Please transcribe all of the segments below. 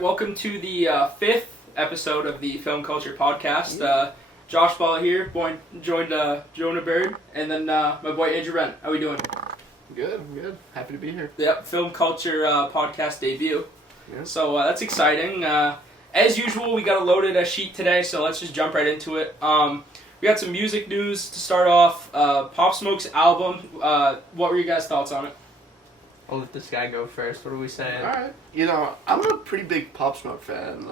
right, welcome to the fifth episode of the Film Culture Podcast. Josh Ball here, joined Jonah Bird, and then my boy Andrew Rent. How we doing? Good, I'm good. Happy to be here. Yep, Film Culture Podcast debut. Yeah. So that's exciting. As usual, we got a loaded sheet today, so let's just jump right into it. We got some music news to start off. Pop Smoke's album. What were your guys' thoughts on it? I'll let this guy go first. What are we saying? Alright. You know, I'm a pretty big Pop Smoke fan.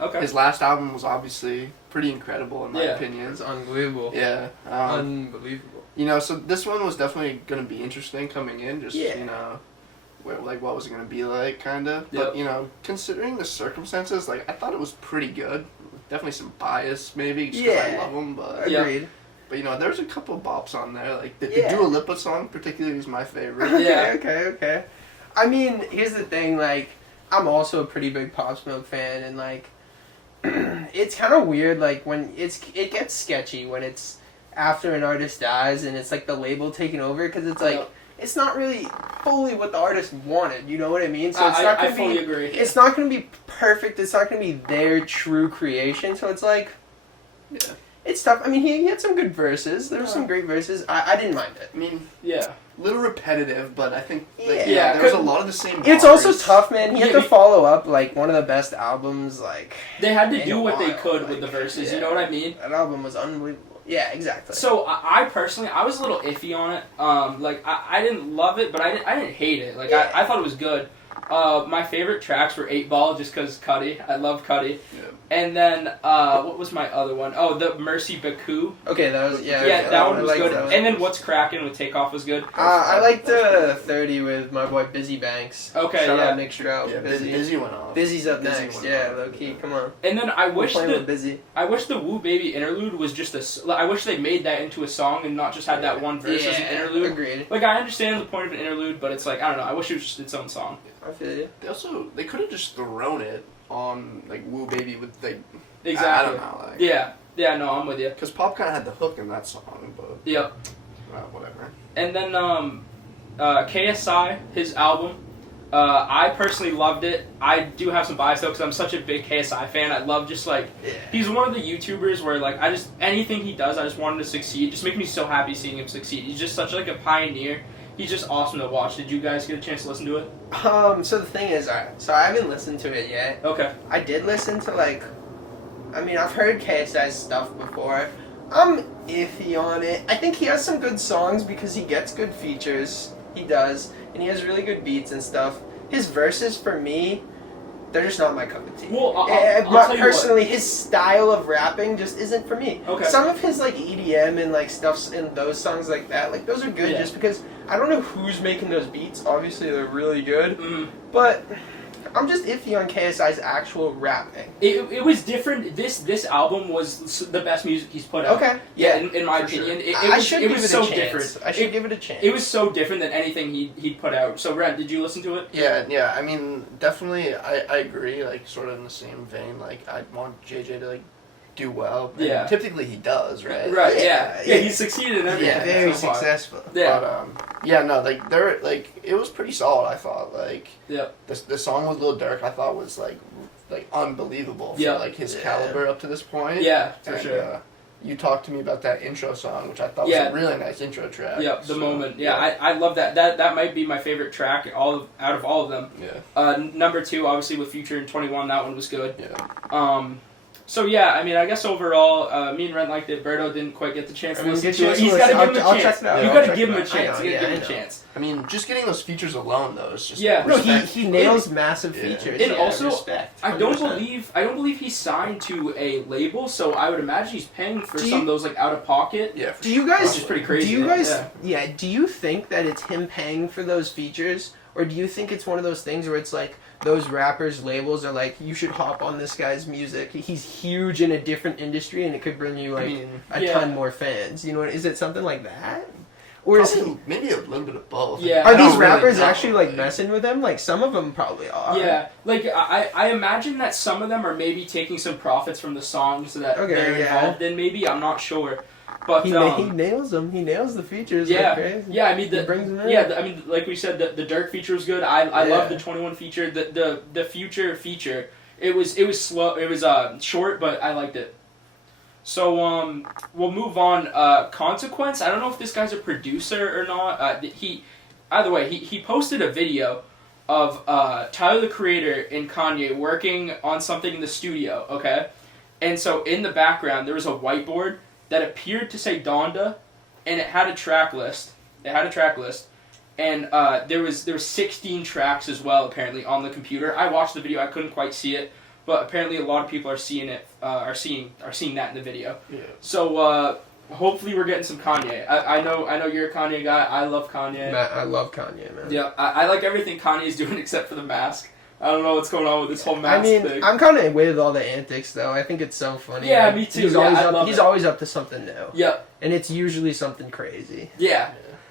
Okay. His last album was obviously pretty incredible in my opinion. It's unbelievable. Yeah. Unbelievable. You know, so this one was definitely going to be interesting coming in. Just, Yeah. you know, what was it going to be like, kind of. Yep. But, you know, considering the circumstances, I thought it was pretty good. Definitely some bias, maybe, just because I love him. But, Agreed. But, you know, there's a couple bops on there. The Yeah. Dua Lipa song, particularly, is my favorite. Okay. I mean, here's the thing, I'm also a pretty big Pop Smoke fan, and, it's kind of weird, when it gets sketchy when it's after an artist dies, and it's, the label taking over, because it's, it's not really fully what the artist wanted, you know what I mean? So it's not I gonna fully be, agree. It's not going to be perfect, it's not going to be their true creation, so it's Yeah. it's tough. I mean, he had some good verses. There were some great verses. I didn't mind it. I mean, Yeah. a little repetitive, but I think Yeah, there was a lot of the same bars. It's also tough, man. He had Yeah, to follow up one of the best albums. They had to in do a what they while, could with the verses. yeah. You know what I mean? That album was unbelievable. Yeah, exactly. So I personally, I was a little iffy on it. I didn't love it, but I didn't hate it. I thought it was good. My favorite tracks were 8 Ball, just because Cudi. I love Cudi. Yeah. And then, what was my other one? Oh, the Mercy Baku. Okay, that was That one was good. That one. And then What's Crackin' with Takeoff was good. I liked 30 with my boy Busy Banks. Okay, Shout yeah. out Nick Stroud. Yeah, Busy went off. Busy's up Busy next. went Yeah, off. low key. Come on. And then I wish We're playing with Busy. the Woo Baby interlude was just I wish they made that into a song and not just had that one verse as an interlude. Agreed. I understand the point of an interlude, but it's I don't know. I wish it was just its own song. I feel you. They could have just thrown it on Woo Baby with Exactly. I don't know. Yeah, no, I'm with you. Because Pop kind of had the hook in that song, but Yep. whatever. And then KSI, his album, I personally loved it. I do have some bias though because I'm such a big KSI fan. I love just he's one of the YouTubers where anything he does, I just want him to succeed. Just makes me so happy seeing him succeed. He's just such a pioneer. He's just awesome to watch. Did you guys get a chance to listen to it? So the thing is, so I haven't listened to it yet. Okay. I did listen to I've heard KSI's stuff before. I'm iffy on it. I think he has some good songs because he gets good features. He does. And he has really good beats and stuff. His verses, for me, they're just not my cup of tea. Well, I'll tell you personally, his style of rapping just isn't for me. Okay. Some of his EDM and stuff in those songs like that, those are good just because I don't know who's making those beats. Obviously, they're really good. Mm. But I'm just iffy on KSI's actual rapping. It was different. This album was the best music he's put out. Okay. Yeah, in my opinion, sure. it was so different. I should give it a chance. It was so different than anything he'd put out. So, Ren, did you listen to it? Yeah. I mean, definitely, I agree. Sort of in the same vein. I want JJ to do well. And Yeah. typically he does, right? Right. Yeah. He succeeded in everything. Yeah, very so far. successful. Yeah. But they're it was pretty solid. I thought Yeah. the song with Lil Durk I thought was unbelievable for his caliber up to this point. Yeah, for And, sure. You talked to me about that intro song, which I thought was a really nice intro track. Yeah, the moment. Yeah, I love that. That might be my favorite track out of all of them. Yeah. Number 2, obviously with Future and 21, that one was good. Yeah. So yeah, I mean, I guess overall, me and Ren liked it. Berto didn't quite get the chance to listen to it. He's He's got to give him a I'll chance. check it out. You I'll got to check give it him a out. chance. I You know, got to give him I a know. chance. I mean, just getting those features alone though is just No, he nails massive features. And yeah, also, respect. I don't 100%. believe he's signed to a label, so I would imagine he's paying for Do some of those out of pocket. Yeah. Do you guys? Which is pretty crazy. Do you guys? Yeah. Do you think that it's him paying for those features, or do you think it's one of those things where it's those rappers' labels are you should hop on this guy's music. He's huge in a different industry, and it could bring you a ton more fans. You know, is it something like that? Or is he? Maybe a little bit of both. Yeah. Are I don't these really rappers know. actually messing with him? Some of them probably are. Yeah, I imagine that some of them are maybe taking some profits from the songs that they're involved in. Maybe I'm not sure, but he nails them. He nails the features. Yeah, crazy. yeah. I mean, He brings them in. yeah. I mean, like we said, the Dirk feature was good. I love Yeah. the 21 feature. The Future feature It was slow. It was short, but I liked it. So we'll move on. Consequence. I don't know if this guy's a producer or not. Either way, he posted a video of Tyler the Creator and Kanye working on something in the studio. Okay, and so in the background there was a whiteboard that appeared to say Donda, and it had a track list. And there was 16 tracks as well apparently on the computer. I watched the video. I couldn't quite see it, but apparently a lot of people are seeing it. Are seeing that in the video. Yeah. So hopefully we're getting some Kanye. I know you're a Kanye guy. I love Kanye. Man, I love Kanye, man. Yeah, I like everything Kanye's doing except for the mask. I don't know what's going on with this whole mask thing. I'm kind of with all the antics though. I think it's so funny. Yeah, like, me too. He's always up to something new. Yep. And it's usually something crazy.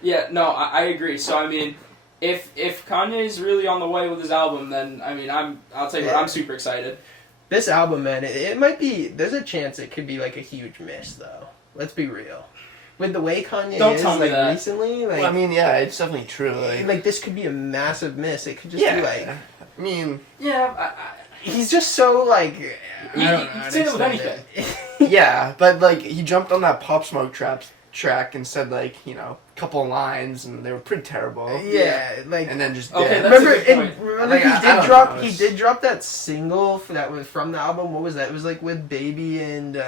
Yeah, no, I agree. So I mean, if Kanye's really on the way with his album, then I mean, I'll tell you what, I'm super excited. This album, man, it might be. There's a chance it could be like a huge miss, though. Let's be real. With the way Kanye Don't is, tell me like that. recently, like Well, I mean, yeah, it's definitely true. like this could be a massive miss. It could just be like. I mean, Yeah, He's just so like. you I can say that with anything. yeah, but like he jumped on that Pop Smoke track and said like a couple of lines and they were pretty terrible. Yeah, like. And then just Okay, did. that's a Remember, good point. remember Like, he I did don't drop. know, He it's- did drop that single that was from the album. What was that? It was like with Baby and 2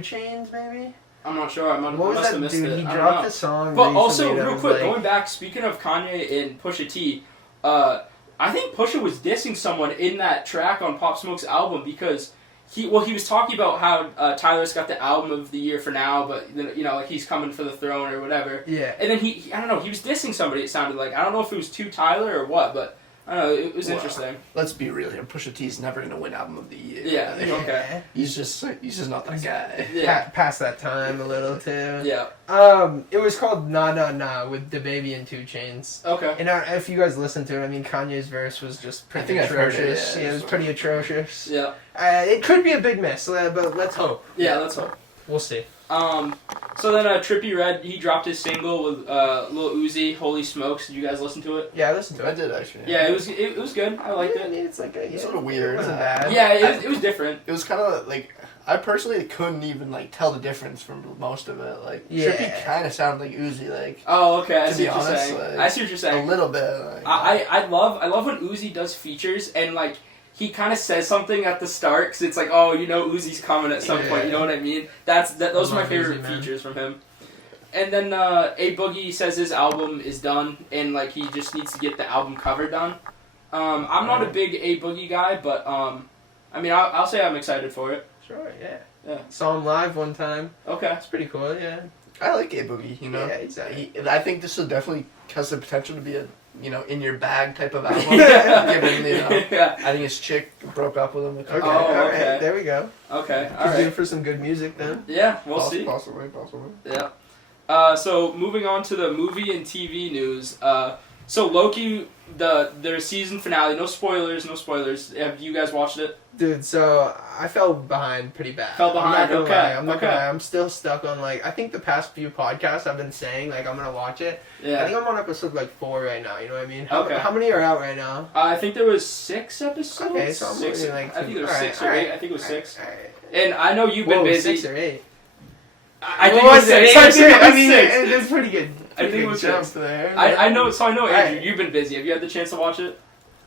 Chainz, maybe. I'm not sure. I What must was have that missed dude? it. He I don't dropped know. a song. But recently also, that real was quick, like, going back, speaking of Kanye and Pusha T, I think Pusha was dissing someone in that track on Pop Smoke's album because he was talking about how Tyler's got the album of the year for now, but like he's coming for the throne or whatever. Yeah. And then he I don't know, he was dissing somebody. It sounded like I don't know if it was to Tyler or what, but I don't know. It was interesting. Let's be real here. Pusha T's never gonna win album of the year. Yeah. Like, Okay. He's just not that guy. Yeah. Past that time a little too. Yeah. It was called Nah Nah Nah with the Baby and 2 Chainz. Okay. And if you guys listen to it, I mean Kanye's verse was just pretty I think I've heard it, atrocious. yeah. Yeah, it was pretty atrocious. Yeah. It could be a big miss, but let's hope. Yeah. Let's hope. We'll see. So then Trippie Redd, he dropped his single with Lil Uzi, Holy Smokes. Did you guys listen to it? Yeah, I listened to I it. did actually. Yeah, it was good. I liked I it. mean, it's like It's sort of weird. It wasn't bad. Yeah, it was different. It was kind of like I personally couldn't even like tell the difference from most of it. Like Yeah. Trippie kind of sounded like Uzi, like Oh, okay. I To see be what you're honest, saying. like, I see what you're a saying. little bit. Like, I love when Uzi does features and like he kind of says something at the start because it's like, oh, Uzi's coming at some point. You know what I mean? Those are my love favorite Uzi, man. features from him. And then A Boogie says his album is done and like he just needs to get the album cover done. I'm not a big A Boogie guy, but I mean I'll say I'm excited for it. Sure, yeah. Yeah. Saw him live one time. Okay. That's pretty cool, yeah. I like A Boogie. Yeah, exactly. I think this will definitely has the potential to be a in your bag type of album. Yeah. Given Yeah. I think his chick broke up with him. Okay, Oh, alright, okay. there we go. Okay. All Could do right. for some good music then. Yeah, we'll see. Possibly. Yeah. So moving on to the movie and TV news. So Loki, their season finale. No spoilers. Have you guys watched it? Dude, so I fell behind pretty bad. Fell behind, I'm not gonna okay, lie. I'm not okay. gonna lie. I'm still stuck on I think the past few podcasts I've been saying I'm gonna watch it. I Yeah. think I'm on episode 4 right now. You know what I mean? Okay. How many are out right now? I think there was 6 episodes. Okay, so I'm six. only, I think there was 6 or alright, 8. I think it was 6. Alright. And I know you've been Whoa, busy. 6 or 8. I think it was 6. I I think it was mean, 6. it's pretty good. I think it was jump 6. there. I know. So I know, Andrew. Alright. You've been busy. Have you had the chance to watch it?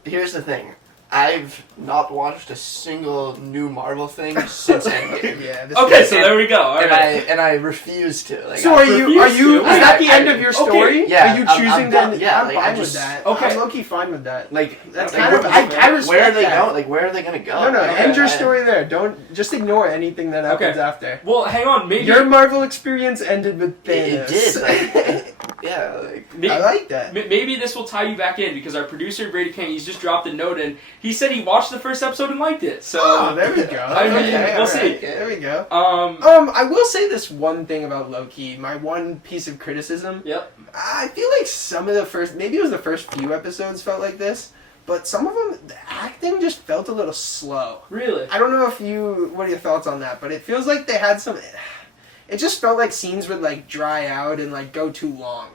Here's the thing. I've not watched a single new Marvel thing since Endgame. Yeah. This Okay, is- so there we go. All right. And I refuse to. Like, So I- are you? refuse to. Is that the I- end of your okay, story? yeah, Are you I'm choosing done. to? Yeah, I'm like, fine I with just- that. okay. I'm low-key fine with that. That's kind of. I respect where are they that. going? Like, where are they gonna go? No, Okay, end your I- story there. Don't just ignore anything that happens Okay. after. Well, hang on. Maybe Your Marvel experience ended with It Thanos. did. Yeah, like, may- I like that. Maybe this will tie you back in because our producer Brady King, he's just dropped a note in. He said he watched the first episode and liked it. So Oh, there we go. I mean, Okay, we'll alright. see. There we go. I will say this one thing about Loki. My one piece of criticism. Yep. I feel like some of the first, maybe it was the first few episodes felt like this, but some of them, the acting just felt a little slow. Really? I don't know what are your thoughts on that, but it feels like they had some. It just felt like scenes would dry out and go too long.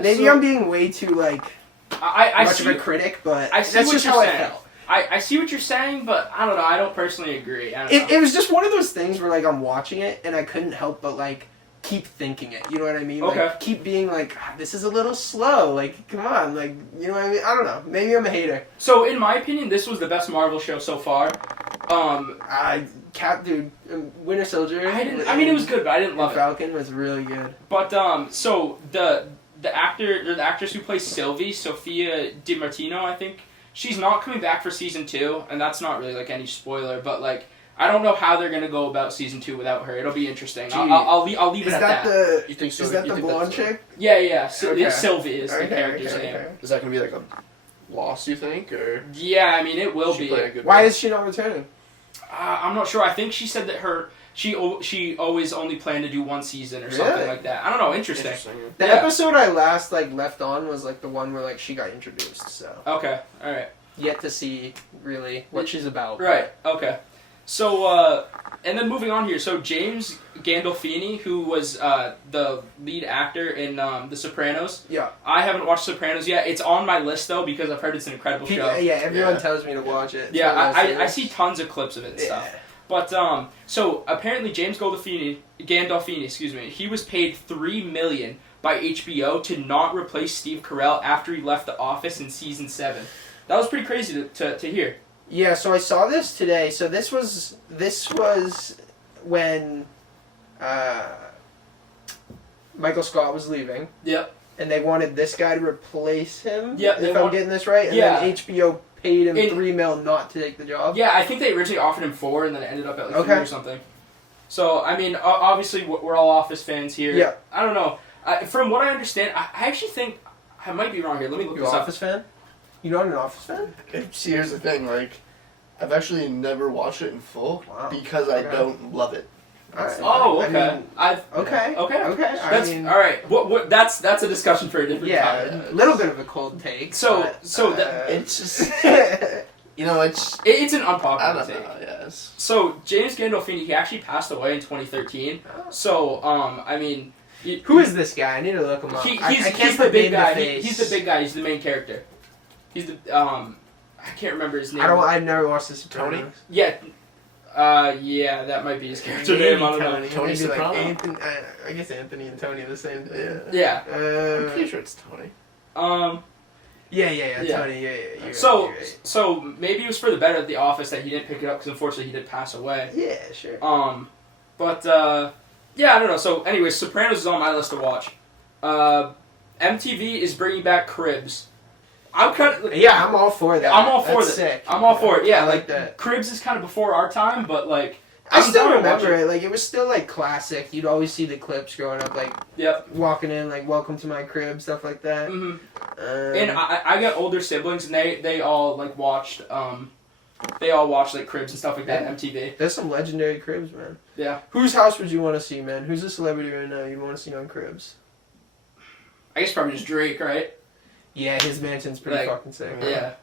Maybe So, I'm being way too I much see. of a critic, but I see that's what just you're how saying. I felt. I see what you're saying, but I don't know. I don't personally agree. I don't know. It was just one of those things where like I'm watching it and I couldn't help but like keep thinking it. You know what I mean? Okay. Like keep being like, this is a little slow. Like come on, like you know what I mean? I don't know. Maybe I'm a hater. So in my opinion, this was the best Marvel show so far. Winter Soldier. I mean, it was good, but I didn't love it. Falcon was really good. But so the actress who plays Sylvie, Sophia DiMartino, I think she's not coming back for season 2, and that's not really like any spoiler, but like I don't know how they're gonna go about season 2 without her. It'll be interesting. I'll leave it at that. You think so? Is that the blonde chick? Yeah. Okay. Sylvie is the character's name. Okay. Is that gonna be like a loss? You think, or Yeah, I mean it will be. Why is she not returning? I'm not sure. I think she said that she always only planned to do one season or something like that. I don't know. Interesting. The episode I last like left on was like the one where like she got introduced. So Okay. All right. yet to see really what she's about. Right. Okay. So and then moving on here. So James Gandolfini, who was the lead actor in The Sopranos. Yeah. I haven't watched Sopranos yet. It's on my list though because I've heard it's an incredible show. Yeah. Everyone tells me to watch it. It's Yeah. I see tons of clips of it and stuff. Yeah. But so apparently James Gandolfini, he was paid $3 million by HBO to not replace Steve Carell after he left The Office in season 7. That was pretty crazy to hear. Yeah, so I saw this today. So this was when Michael Scott was leaving. Yep. And they wanted this guy to replace him. Yep. If I'm getting this right. And then HBO paid him $3 million not to take the job. Yeah, I think they originally offered him 4, and then it ended up at like 3 or something. So I mean, obviously we're all Office fans here. Yeah. I don't know. From what I understand, I actually think I might be wrong here. Let me look this up. Office fan? You not an Office fan? See, here's the thing. Like, I've actually never watched it in full because I don't love it. Right. Oh, okay. I mean, okay. That's all right. What? That's a discussion for a different time. A little bit of a cold take. It's just it's an unpopular take. Yes. So James Gandolfini, he actually passed away in 2013. So I mean, who is this guy? I need to look him up. He's the big guy. He's the big guy. He's the main character. He's the I can't remember his name. I've never watched this. Tony? Yeah. Yeah, that might be his character name. I don't know. Tony Soprano. Anthony, I guess Anthony and Tony are the same thing. Yeah. I'm pretty sure it's Tony. Yeah. Tony. Yeah. So maybe it was for the better at The Office that he didn't pick it up because unfortunately he did pass away. Yeah, sure. But yeah, I don't know. So anyways, Sopranos is on my list to watch. MTV is bringing back Cribs. I'm all for that. I'm all for That's sick. I'm all for it. Yeah, I like that. Cribs is kind of before our time, but like I still remember it. Like it was still like classic. You'd always see the clips growing up, like walking in, like "Welcome to my crib," stuff like that. Mm-hmm. And I got older siblings, and they all like watched like Cribs and stuff like that on MTV. There's some legendary Cribs, man. Yeah. Whose house would you want to see, man? Who's a celebrity right now you'd want to see on Cribs? I guess probably just Drake, right? Yeah, his mansion's pretty fucking sick. Yeah.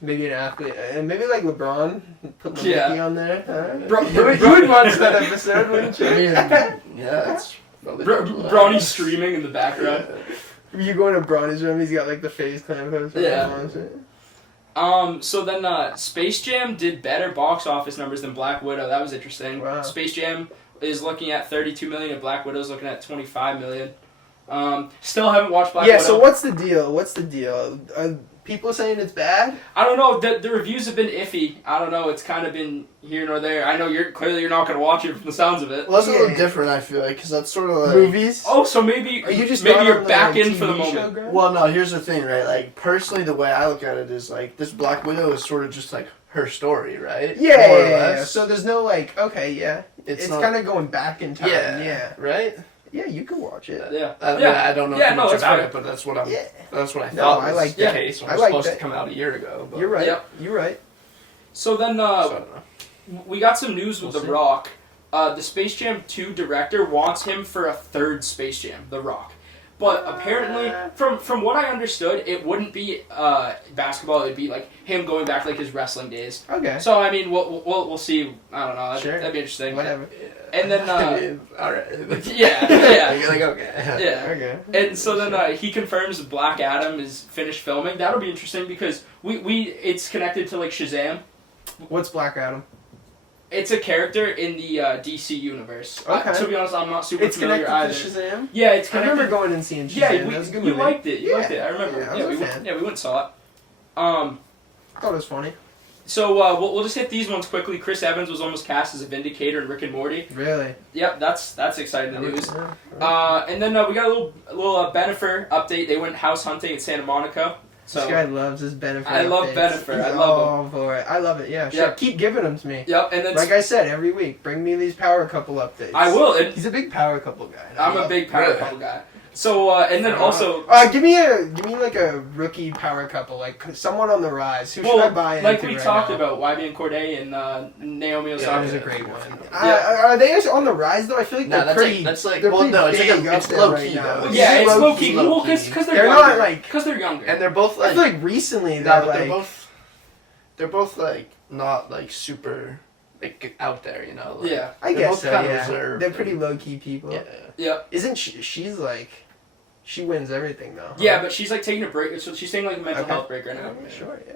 Maybe an athlete, and maybe like LeBron. Put Mickey on there. You would watch that episode, wouldn't you? It's Bronny's streaming in the background. You go into Bronny's room, he's got like the FaceTime post. So then Space Jam did better box office numbers than Black Widow. That was interesting. Wow. Space Jam is looking at 32 million and Black Widow's looking at 25 million. Still haven't watched Black Widow. Yeah, so what's the deal? Are people saying it's bad? I don't know. The reviews have been iffy. I don't know. It's kind of been here nor there. I know you're not going to watch it from the sounds of it. Well, that's a little different, I feel like, because that's sort of like... Movies? Oh, so maybe you're back in for the moment. Well, no, here's the thing, right? Like, personally, the way I look at it is, like, this Black Widow is sort of just, like, her story, right? Yeah. So there's no, like, it's kind of going back in time. Yeah. Right? Yeah, you can watch it. Yeah. I don't know too much about fair. it, but that's what I thought I like the case when it was supposed to come out a year ago. But. You're right. Yep. You're right. So then we got some news with The Rock. The Space Jam 2 director wants him for a third Space Jam, The Rock. But apparently, from what I understood, it wouldn't be basketball. It'd be like him going back to like his wrestling days. Okay. So I mean, we'll see. I don't know. Sure. That'd be interesting. Whatever. And then all right. yeah. You're like, okay. Yeah. Okay. And so then he confirms Black Adam is finished filming. That'll be interesting because we it's connected to like Shazam. What's Black Adam? It's a character in the DC universe. Okay. To be honest, I'm not super It's familiar connected either. to Shazam? Yeah, it's I connected. remember going and seeing Shazam. Yeah, That was a good you movie. liked it. You liked it. Yeah. I remember. Yeah, I was a we fan. went and saw it. I thought it was funny. So we'll just hit these ones quickly. Chris Evans was almost cast as a Vindicator in Rick and Morty. Really? Yep, that's exciting news. Yeah. And then we got a little Bennifer update. They went house hunting in Santa Monica. So This guy loves his Bennifer. I love updates. Bennifer. I love him. Oh boy, I love it. Yeah, sure. Yep. Keep giving them to me. Yep, and then Like I said, every week, bring me these power couple updates. I will. And He's a big power couple guy. I'm a big power Really? couple guy. So and then also. give me like a rookie power couple, like someone on the rise. Who should I buy into like we right talked now? about, YB and Corday and Naomi That Osaka. was a great one. Yeah. Are they on the rise though? I feel like No, they're that's pretty. like that's like they're well pretty no, it's like big up it's there low right key now. though. Yeah, it's low key. Low Well, key. because they're They're younger. not, like- Because they're younger. And they're both I like feel like recently no, they're but like. they're both like not like super like out there, you know. Like, Yeah. I they're guess both so. kinda Yeah, reserved they're pretty and- low key people. Yeah. Yeah. Isn't she? She's like, she wins everything though. huh? Yeah, but she's like taking a break. So she's taking like a mental Okay. health break right now. Sure. Yeah.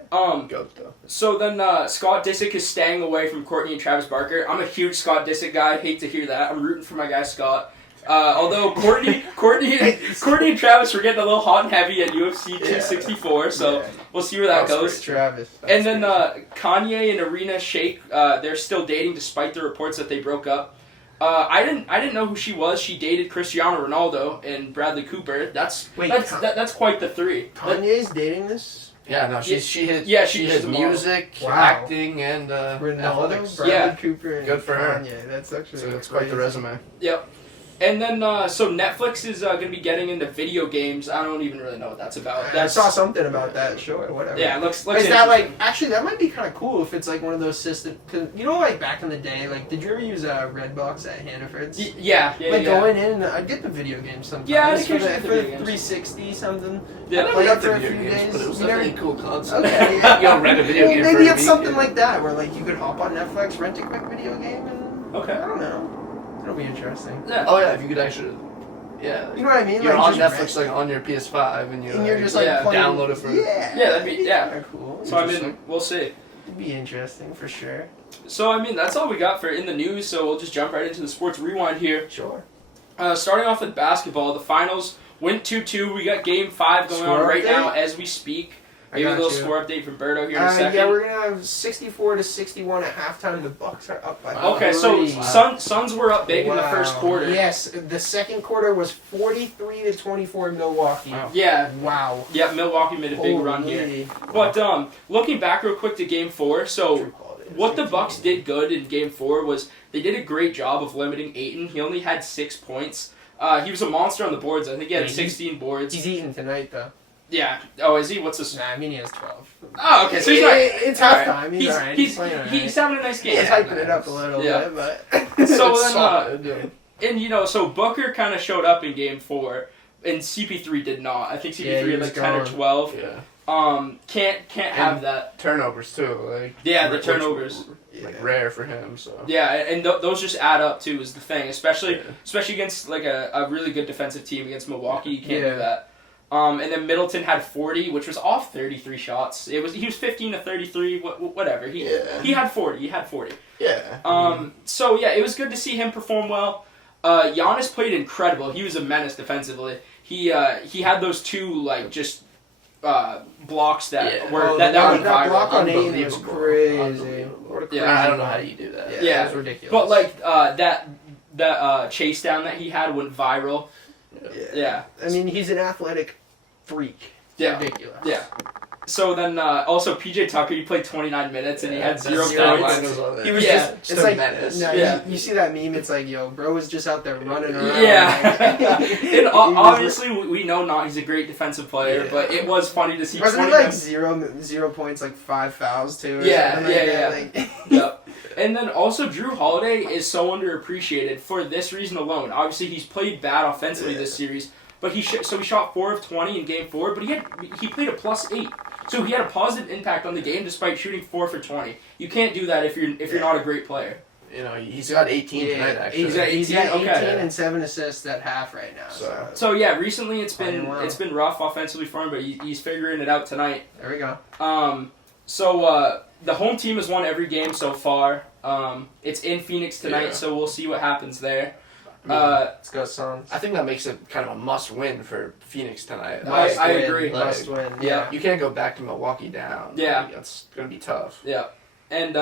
Goat though. So then Scott Disick is staying away from Courtney and Travis Barker. I'm a huge Scott Disick guy. Hate to hear that. I'm rooting for my guy Scott. Although Courtney and Travis were getting a little hot and heavy at UFC 264, so Yeah. we'll see where that That's goes. great, Travis. And then Kanye and Arena Shayk, they're still dating despite the reports that they broke up. I didn't know who she was. She dated Cristiano Ronaldo and Bradley Cooper. That's quite the three. Kanye's dating this Yeah, no, she hit she's hit a model. music, Wow. acting, and Ronaldo, athletics. Bradley Yeah. Cooper, and Good for her. Kanye. That's actually So it's quite the crazy. resume. Yep. And then so Netflix is going to be getting into video games. I don't even really know what that's about. I saw something about that. Sure, whatever. Yeah, it looks Is that interesting. like actually that might be kind of cool if it's like one of those systems? Cause you know, like back in the day, like did you ever use Redbox at Hannaford's? Yeah. Like going in, I'd get the video games sometimes. Yeah, I'd for the, occasionally get the for video games. 360 something. Yeah. I never Like got for the a video few games, days. but it was You definitely never- a cool concept. Okay, yeah. You don't rent a video Well, game. maybe for a it's week, something and- like that where like you could hop on Netflix, rent a quick video game, and Okay. I don't know. It'll be interesting. Yeah. Oh yeah, if you could actually, yeah. You know what I mean? You're like, on just Netflix rent- like on your PS5 and and you're just like Yeah. playing, download it for yeah, that'd be kinda cool. So I mean, Interesting. we'll see. It'd be interesting for sure. So I mean, that's all we got for in the news. So we'll just jump right into the sports rewind here. Sure. Starting off with basketball, the finals went 2-2. We got Game 5 going Score on right update? now as we speak. I Maybe a got little you. score update from Berto here in a second. Yeah, we're gonna have 64-61 at halftime. The Bucks are up by Okay, so 3. Suns were up big in the first Wow. quarter. Yes, the second quarter was 43-24 Milwaukee. Wow. Yeah. Wow. Yeah, Milwaukee made a big run here. Holy. But looking back real quick to Game 4, so Drew Holiday was what the 16. Bucks did good in Game 4 was they did a great job of limiting Ayton. He only had 6 points. He was a monster on the boards. I think he had Yeah, he's- 16 boards. He's eating tonight though. Yeah. Oh, is he? What's this? Nah, I mean he has 12. Oh, okay. So he's not. It's Alright. halftime. He's alright. He's playing alright. he's having a nice game. He's hyping it up a little Yeah. bit, but So It's then, solid, yeah. and you know, so Booker kind of showed up in Game 4, and CP3 did not. I think CP3 Yeah, he had was like 10 or gone. 12. Yeah. Can't have that. Turnovers too, like Yeah, the which turnovers. were, like rare for him. So Yeah, and those just add up too. Is the thing, especially Yeah. against like a really good defensive team against Milwaukee. You can't Yeah. do that. And then Middleton had 40, which was off 33 shots. He was 15 to 33, whatever. He had 40. He had 40. yeah. So yeah, it was good to see him perform well. Giannis played incredible. He was a menace defensively. He had those two like just blocks that were that went that viral. block on Ayton was Unbelievable. crazy. Unbelievable. What a Yeah. crazy I don't know block. how you do that. Yeah, Yeah. it was ridiculous. But like that chase down that he had went viral. Yeah. I mean, he's an athletic freak. It's Yeah. ridiculous. Yeah. So then also PJ Tucker, he played 29 minutes and he had That's 0 zero points. lines on that. He was Yeah. just, Just it's a like, menace. no, Yeah. you see that meme, it's like, yo, bro was just out there running around. Yeah. Like, he And was- obviously we know not he's a great defensive player, Yeah. but it was funny to see Wasn't it 20 like 0 points, like 5 fouls too? Or Yeah, something like yeah, that? Like, Yep. And then also Drew Holiday is so underappreciated for this reason alone. Obviously he's played bad offensively this series, but he shot 4 of 20 in Game 4, but he played a +8. So he had a positive impact on the game despite shooting 4 for 20. You can't do that if you're not a great player. You know, he's got 18 tonight, actually. He's got 18 okay. and 7 assists at half right now. So yeah, recently it's been rough offensively for him, but he's figuring it out tonight. There we go. So the home team has won every game so far. It's in Phoenix tonight, so we'll see what happens there. Let's go Suns. I think that makes it kind of a must-win for Phoenix tonight. I agree. Must win. Yeah. You can't go back to Milwaukee down. Yeah. That's going to be tough. Yeah. And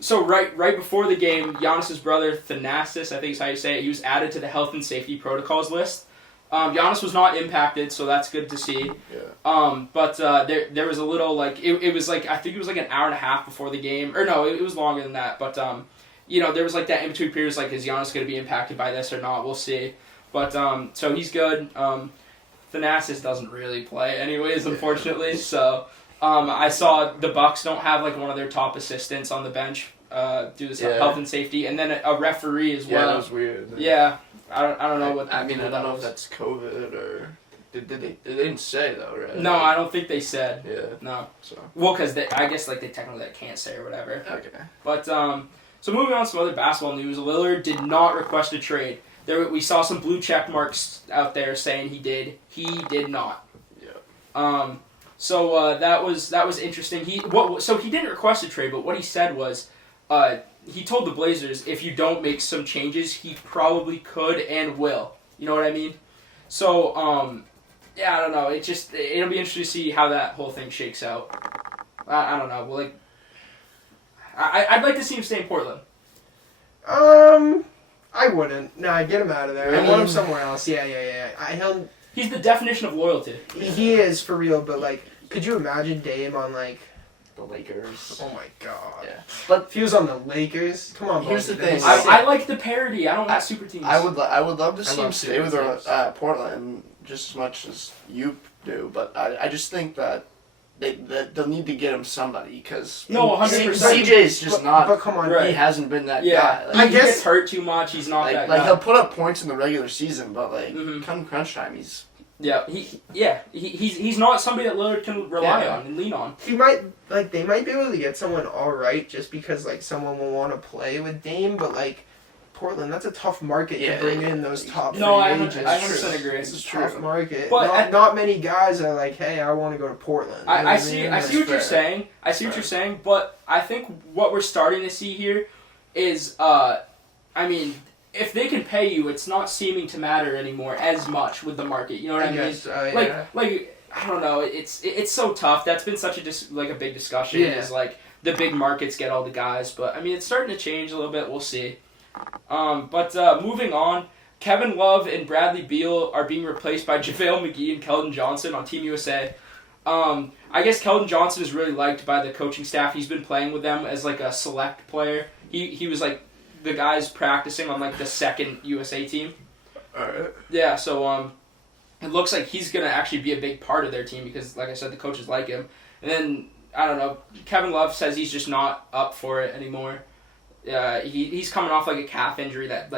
so right before the game, Giannis's brother Thanasis, I think is how you say it, he was added to the health and safety protocols list. Giannis was not impacted, so that's good to see. Yeah. But there was a little like it was like I think it was like an hour and a half before the game, or no, it was longer than that. But there was like that in between periods, like is Giannis going to be impacted by this or not? We'll see. But so he's good. Thanasis doesn't really play anyways, unfortunately. So. I saw the Bucks don't have like one of their top assistants on the bench due to health and safety, and then a referee as well. Yeah, that was weird. Yeah, I don't know what. I don't know if that's COVID or did they didn't say though, right? No, I don't think they said. Yeah. No. So. Well, because I guess like they technically can't say or whatever. Okay. But so moving on to some other basketball news, Lillard did not request a trade. We saw some blue check marks out there saying he did. He did not. Yeah. So that was interesting. So he didn't request a trade, but what he said was, he told the Blazers if you don't make some changes, he probably could and will. You know what I mean? So yeah, I don't know. It'll be interesting to see how that whole thing shakes out. I don't know. Well, like, I'd like to see him stay in Portland. I wouldn't. No, I'd get him out of there. I want him somewhere else. Yeah. He's the definition of loyalty. He is, for real, but, like, could you imagine Dame on, like... The Lakers. Oh, my God. Yeah. But if he was on the Lakers, come on, here's the thing. I like the parody. I don't like super teams. I would love to see him stay with Portland just as much as you do, but I just think that they'll need to get him somebody, because... No, 100%. CJ's just not... But come on. Right. He hasn't been that guy. Like, I guess he gets hurt too much. He's not that guy. Like, he'll put up points in the regular season, but, like, come crunch time, he's... He's not somebody that Lillard can rely on and lean on. They might be able to get someone all right just because, like, someone will want to play with Dame, but, like, Portland, that's a tough market to bring in those top free agents. I 100% agree. It's a tough market. But not many guys are like, hey, I want to go to Portland. I see what you're saying. I see what you're saying, but I think what we're starting to see here is, if they can pay you, it's not seeming to matter anymore as much with the market. You know what I mean? Like I don't know. It's so tough. That's been such a big discussion. Yeah. Is like the big markets get all the guys, but I mean it's starting to change a little bit. We'll see. But moving on, Kevin Love and Bradley Beal are being replaced by JaVale McGee and Keldon Johnson on Team USA. I guess Keldon Johnson is really liked by the coaching staff. He's been playing with them as like a select player. He was like the guys practicing on like the second USA team. Alright. Yeah, so it looks like he's gonna actually be a big part of their team because, like I said, the coaches like him. And then I don't know. Kevin Love says he's just not up for it anymore. He's coming off like a calf injury that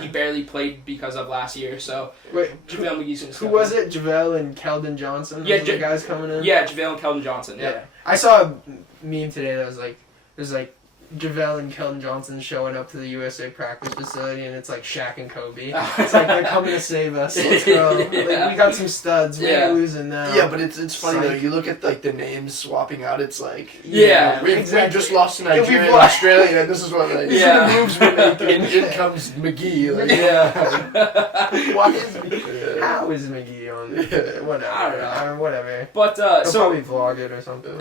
he barely played because of last year. So wait, JaVale McGee's gonna who was it? JaVale and Keldon Johnson. Yeah, the guys coming in. Yeah, JaVale and Keldon Johnson. Yeah. I saw a meme today that was like, there's like JaVale and Keldon Johnson showing up to the USA practice facility, and it's like Shaq and Kobe. It's like they're coming to save us. Let's go. Like, we got some studs. We're losing now. Yeah, but it's funny though. You look at like the names swapping out. It's like we've just lost to Nigeria and Australia. And this is what these are the moves we're making. In comes McGee. Like, Why is McGee? How is McGee on? Whatever. I don't know. Whatever. But He'll probably vlog it or something.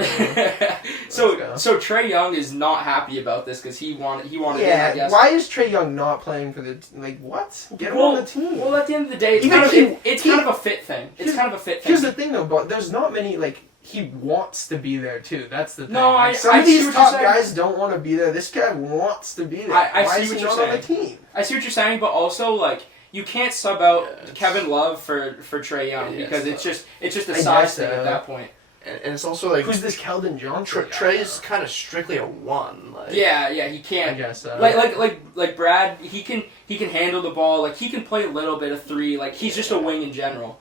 So Trae Young is not happy about this because he wanted Yeah, I guess. Why is Trae Young not playing for the what? Get him on the team. Well, at the end of the day, it's kind of a fit thing. Here's the thing though, but there's not many he wants to be there too. That's the thing. No, some of these top guys don't want to be there. This guy wants to be there. Why is he not on the team? I see what you're saying, but also you can't sub out Kevin Love for Trae Young because it's just a size thing at that point. And it's also like who's this Keldon Johnson? Trey's kind of strictly a 1. Like, yeah, he can't. I guess so. Like Brad, he can handle the ball. Like he can play a little bit of 3. Like he's just a wing in general.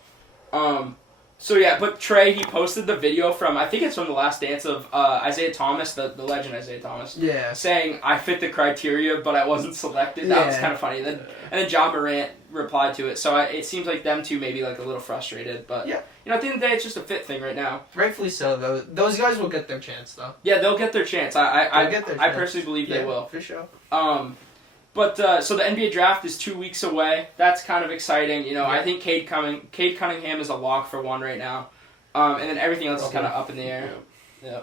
So yeah, but Trey, he posted the video from, I think it's from The Last Dance of Isaiah Thomas, the legend Isaiah Thomas. Yeah. Saying, I fit the criteria, but I wasn't selected. That was kind of funny. And then John Morant replied to it. So it seems like them two may be like a little frustrated. But, at the end of the day, it's just a fit thing right now. Rightfully so, though. Those guys will get their chance, though. Yeah, they'll get their chance. I personally believe they will. For sure. But so the NBA draft is 2 weeks away. That's kind of exciting. I think Cade Cunningham is a lock for 1 right now. And then everything else is kind of up in the air. Yeah.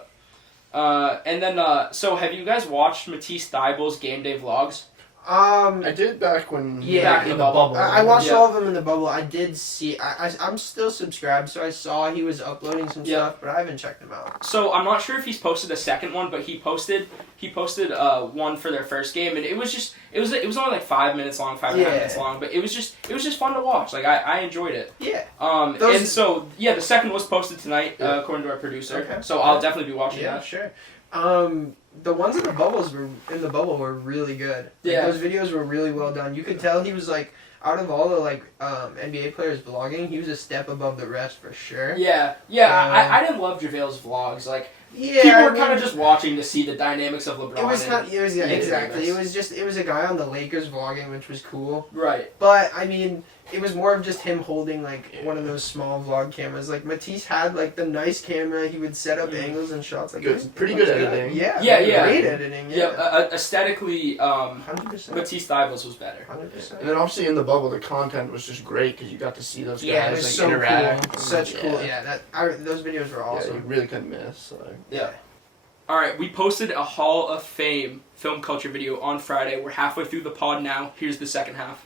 And then, so have you guys watched Matisse Thybulle's game day vlogs? I did back when back in the bubble. I watched all of them in the bubble. I did see. I'm still subscribed, so I saw he was uploading some stuff, but I haven't checked him out. So I'm not sure if he's posted a second one, but he posted one for their first game, and it was only like 5 minutes long, 5.5 minutes long, but it was just fun to watch. Like I enjoyed it. Yeah. And so the second was posted tonight, according to our producer. Okay. So I'll definitely be watching that. Sure. The ones in the bubble were really good. Like, those videos were really well done. You could tell he was like, out of all the NBA players vlogging, he was a step above the rest for sure. Yeah. I didn't love JaVale's vlogs. Like people were kind of just watching to see the dynamics of LeBron. Exactly. It was a guy on the Lakers vlogging, which was cool. Right. But I mean, it was more of just him holding one of those small vlog cameras. Like Matisse had the nice camera. He would set up angles and shots. Pretty good editing. Yeah. Great editing. Yeah. Aesthetically, 100%. Matisse Thybulle's was better. 100%. And then obviously in the bubble, the content was just great because you got to see those guys it was so interact. Cool. Such cool. Yeah. Those videos were awesome. Yeah, you really couldn't miss. So. Yeah. All right, we posted a Hall of Fame film culture video on Friday. We're halfway through the pod now. Here's the second half.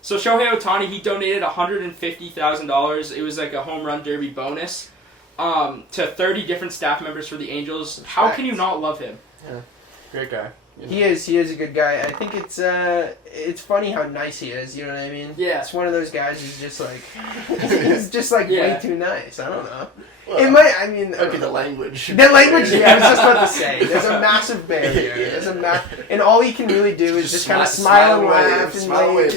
So Shohei Ohtani, he donated $150,000. It was like a home run derby bonus to 30 different staff members for the Angels. How can you not love him? Yeah, great guy. He is a good guy. I think it's funny how nice he is. You know what I mean? Yeah. It's one of those guys who's just way too nice. I don't know. Well, it might. I mean, okay, the language. The language. Yeah, I was just about to say. There's a massive barrier. And all he can really do is just kind of smile and laugh and smile away.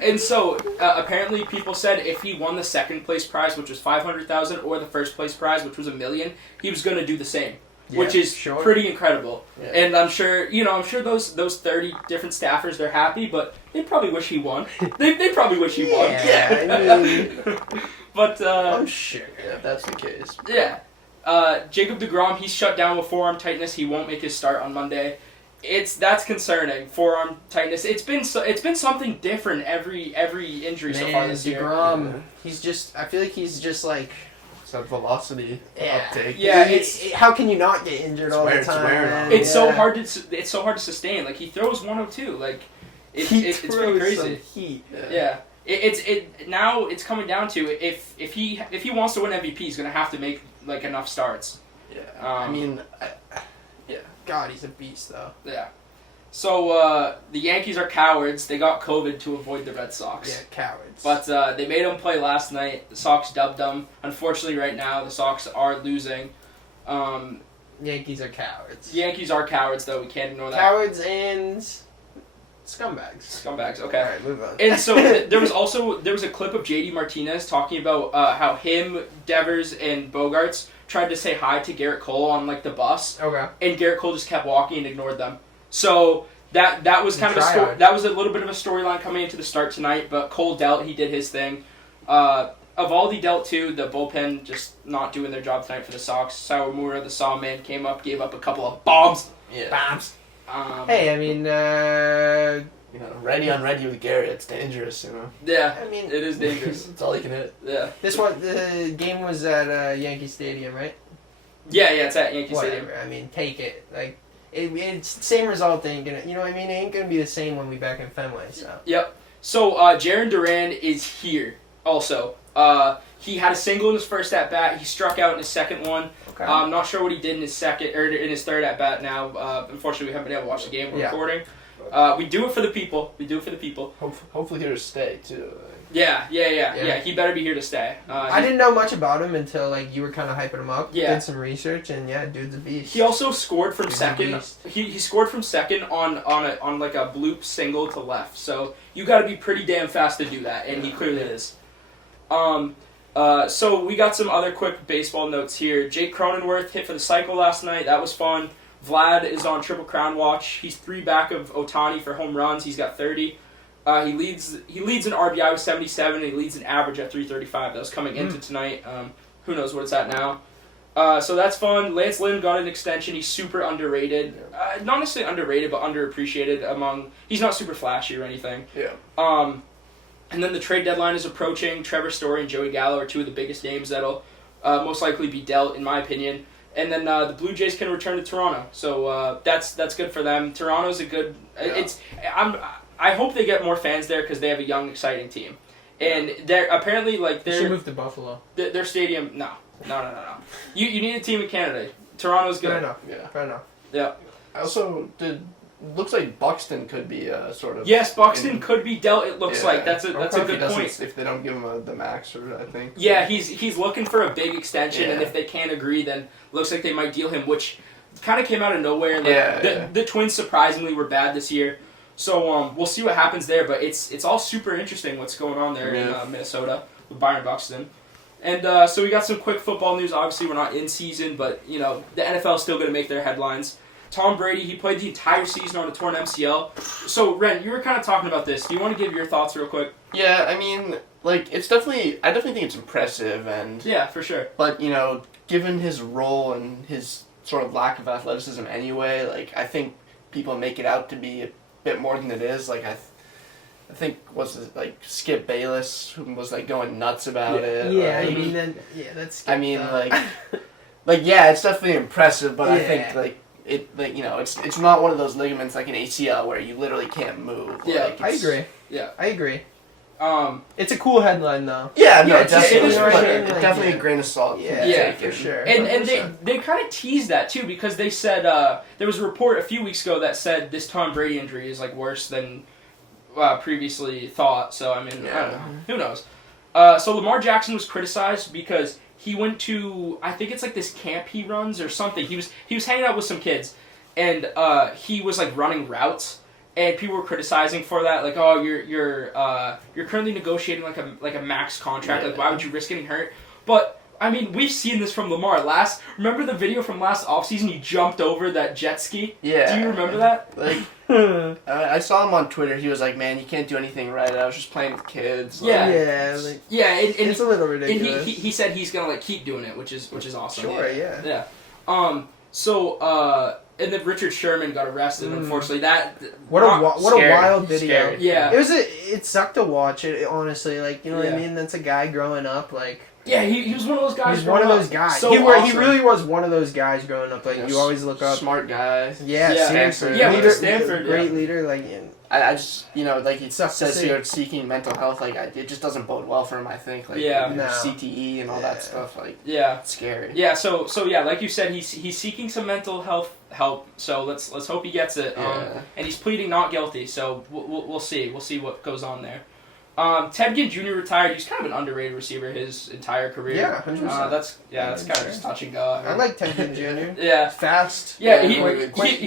And so apparently, people said if he won the second place prize, which was $500,000, or the first place prize, which was $1 million, he was going to do the same. Which is pretty incredible. Yeah. And I'm sure those 30 different staffers, they're happy, but they probably wish he won. They probably wish he won. Yeah, I mean, but I'm sure if that's the case. Yeah. Jacob deGrom, he's shut down with forearm tightness. He won't make his start on Monday. That's concerning. Forearm tightness. It's been something different every injury so far this year. DeGrom, I feel like he's just like that velocity uptake. Yeah, how can you not get injured all the time? It's so hard to sustain. Like he throws 102. Like it's pretty crazy. Some heat. Yeah. Now it's coming down to if he wants to win MVP, he's gonna have to make enough starts. Yeah. God, he's a beast though. Yeah. So the Yankees are cowards. They got COVID to avoid the Red Sox. Yeah, cowards. But they made them play last night. The Sox dubbed them. Unfortunately, right now the Sox are losing. Yankees are cowards. Yankees are cowards, though. We can't ignore that. Cowards and scumbags. Okay. All right, move on. And so there was a clip of JD Martinez talking about how him, Devers, and Bogarts tried to say hi to Garrett Cole on the bus. Okay. And Garrett Cole just kept walking and ignored them. So that was kind of that was a little bit of a storyline coming into the start tonight. But Cole dealt. He did his thing. Evaldi dealt too. The bullpen just not doing their job tonight for the Sox. Sawamura, the Sawman, came up, gave up a couple of bombs. Yeah. Bombs. Hey, I mean, ready on ready with Garrett. It's dangerous, Yeah, I mean, it is dangerous. That's all he can hit. Yeah. The game was at Yankee Stadium, right? Yeah, it's at Yankee Stadium. I mean, take it. It's the same result. Ain't gonna, you know what I mean? It ain't gonna be the same when we back in Fenway. So. Yep. So Jarren Duran is here. Also, he had a single in his first at bat. He struck out in his second one. Okay. I'm not sure what he did in his second or in his third at bat. Now, unfortunately, we haven't been able to watch the game. We're recording. We do it for the people. Hopefully, here to stay too. Yeah. He better be here to stay. I didn't know much about him until like you were kind of hyping him up. Yeah. Did some research, and dude's a beast. He also scored from second. He scored from second on like a bloop single to left. So you got to be pretty damn fast to do that, and he clearly is. So we got some other quick baseball notes here. Jake Cronenworth hit for the cycle last night. That was fun. Vlad is on Triple Crown watch. He's 3 back of Ohtani for home runs. He's got 30. He leads in RBI with 77. And he leads in average at 335. That was coming into tonight. Who knows what it's at now. So that's fun. Lance Lynn got an extension. He's super underrated. Not necessarily underrated, but underappreciated he's not super flashy or anything. Yeah. And then the trade deadline is approaching. Trevor Story and Joey Gallo are 2 of the biggest names that'll most likely be dealt, in my opinion. And then the Blue Jays can return to Toronto, so that's good for them. Toronto's a good. Yeah. I hope they get more fans there because they have a young, exciting team, and they're apparently like they should move to Buffalo. Their stadium, no. You need a team in Canada. Toronto's good. Fair enough. Yeah. I also looks like Buxton could be sort of. Yes, Buxton could be dealt. It looks like that's a good point. If they don't give him the max, I think. Yeah, he's looking for a big extension, and if they can't agree, then looks like they might deal him, which kind of came out of nowhere. Like, the Twins surprisingly were bad this year, so we'll see what happens there. But it's all super interesting what's going on there in Minnesota with Byron Buxton. And so we got some quick football news. Obviously, we're not in season, but the NFL is still going to make their headlines. Tom Brady, he played the entire season on a torn MCL. So, Ren, you were kind of talking about this. Do you want to give your thoughts real quick? Yeah, I mean, like, I definitely think it's impressive, and... Yeah, for sure. But, given his role and his sort of lack of athleticism anyway, like, I think people make it out to be a bit more than it is. Like, I think, Skip Bayless, who was, like, going nuts about it. Yeah, that's Skip. I mean, it's definitely impressive, but I think, like, it's not one of those ligaments like an ACL where you literally can't move. Yeah, I agree. Yeah, I agree. It's a cool headline though. Yeah, no, definitely, definitely a grain of salt. Yeah, for sure. And they kind of teased that too because they said there was a report a few weeks ago that said this Tom Brady injury is like worse than previously thought. So I mean, I don't know. Who knows? So Lamar Jackson was criticized because he went to, I think it's like this camp he runs or something. He was hanging out with some kids, and he was like running routes, and people were criticizing for that. Like, oh, you're currently negotiating like a max contract. Like, why would you risk getting hurt? But I mean, we've seen this from Lamar. Remember the video from last offseason? He jumped over that jet ski. Yeah. Do you remember that? Like, I saw him on Twitter. He was like, "Man, you can't do anything right. I was just playing with kids." Like, it's a little ridiculous. And he said he's gonna like keep doing it, which is awesome. Sure, yeah. And then Richard Sherman got arrested. Unfortunately, what a wild video. Scary. Yeah, it sucked to watch it. Honestly, like what I mean. That's a guy growing up, like. Yeah, he was one of those guys. He's one of those guys. So he awesome. really was one of those guys growing up. Like you always look up. Smart guy. Yeah, seriously. Yeah, leader, Stanford. Great leader. Like. I just like he says here, seeking mental health. Like it just doesn't bode well for him. I think. Like CTE and all that stuff. Like it's scary. Yeah. So like you said, he's seeking some mental health help. So let's hope he gets it. And he's pleading not guilty. So we'll see. We'll see what goes on there. Ted Ginn Jr. retired. He's kind of an underrated receiver his entire career. Yeah, 100%. That's kind of just touch and go. I like Ted Ginn Jr. Yeah, fast. Yeah, he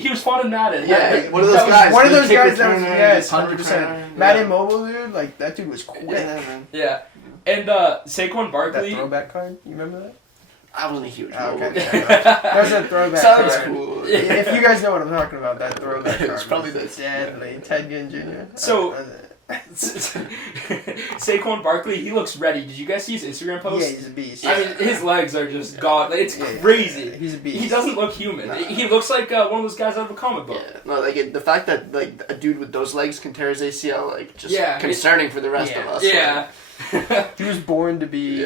was fun in Madden. Yeah, one of those guys. One of those guys that was 100%. Madden Mobile dude, like that dude was quick. Yeah, and Saquon Barkley. That throwback card, you remember that? I wasn't a huge That's a throwback Sounds card. cool. If you guys know what I'm talking about, that throwback card. It's probably this. Deadly. Ted Ginn Jr. So. Saquon Barkley, he looks ready. Did you guys see his Instagram post? Yeah, he's a beast. I mean, his legs are just gone. Like, it's crazy. Yeah, he's a beast. He doesn't look human. He looks like one of those guys out of a comic book. Yeah. No, like the fact that like a dude with those legs can tear his ACL, like just concerning for the rest of us. Yeah. He was born to be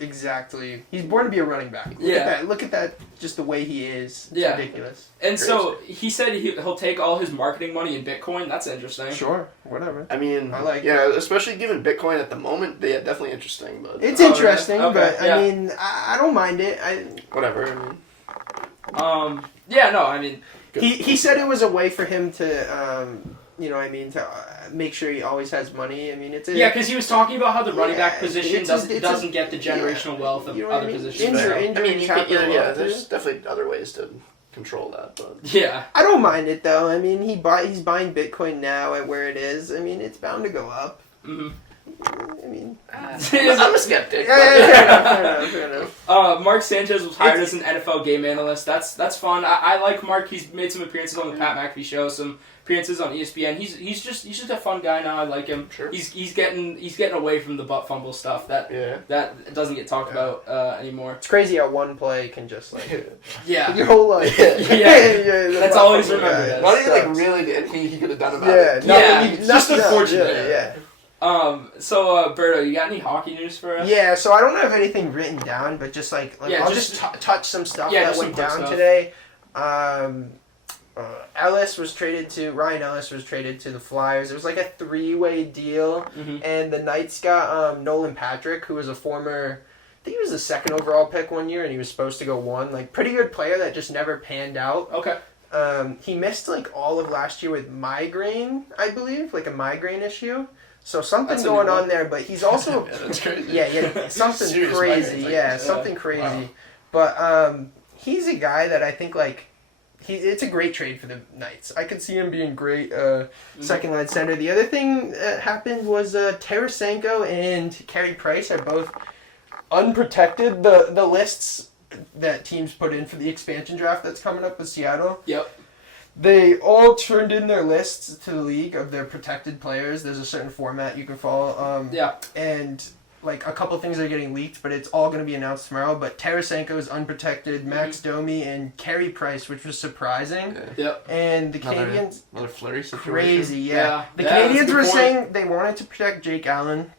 exactly. He's born to be a running back. Look at that. Just the way he is. It's ridiculous. And so he said he'll take all his marketing money in Bitcoin. That's interesting. Sure, whatever. I mean, I like especially given Bitcoin at the moment. Yeah, definitely interesting. But it's interesting, okay. but I mean, I don't mind it. Whatever. Yeah, no, I mean, he said it was a way for him to you know what I mean, to make sure he always has money. I mean, it's because he was talking about how the running back position doesn't get the generational wealth of other positions. There's definitely other ways to control that, but I don't mind it though. I mean, he's buying Bitcoin now at where it is. I mean, it's bound to go up. Mm-hmm. I mean, I'm a skeptic. Fair enough. Mark Sanchez was hired as an NFL game analyst. That's fun. I like Mark. He's made some appearances on the Pat McAfee show, some appearances on ESPN. He's just a fun guy now. I like him. Sure. He's getting away from the butt fumble stuff that doesn't get talked about anymore. It's crazy how one play can just your whole life. That's always remembered. Not even really anything he could have done about it. It's just unfortunate. So Berto, you got any hockey news for us? Yeah, so I don't have anything written down, but just I'll just touch some stuff that went down today. Ryan Ellis was traded to the Flyers. It was like a 3-way deal, and the Knights got Nolan Patrick, who was a former, I think he was the 2nd overall pick one year, and he was supposed to go 1. Like, pretty good player that just never panned out. Okay. He missed all of last year with migraine, I believe, like a migraine issue. So something going on there, but he's also that's crazy. Something crazy. Something crazy. Wow. But he's a guy that I think it's a great trade for the Knights. I could see him being great second line center. The other thing that happened was Tarasenko and Carey Price are both unprotected. The lists that teams put in for the expansion draft that's coming up with Seattle. Yep. They all turned in their lists to the league of their protected players. There's a certain format you can follow. And a couple of things are getting leaked, but it's all going to be announced tomorrow. But Tarasenko is unprotected, Max Domi, and Carey Price, which was surprising. Yep. And the Canadians... Another flurry situation. Crazy, The Canadians were saying they wanted to protect Jake Allen.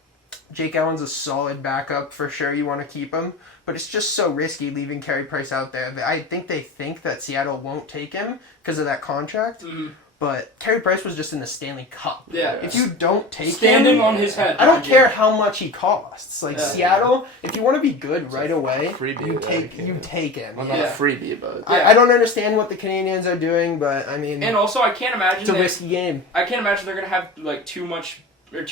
Jake Allen's a solid backup for sure. You want to keep him. But it's just so risky leaving Carey Price out there. I think they think that Seattle won't take him because of that contract. Mm-hmm. But Carey Price was just in the Stanley Cup. Yeah. If you don't take him... Standing on his head. I don't care how much he costs. Seattle, if you want to be good right away, you take him. Well, not a freebie, but... I don't understand what the Canadians are doing, but I mean... And also, I can't imagine... It's a risky game. I can't imagine they're going to have too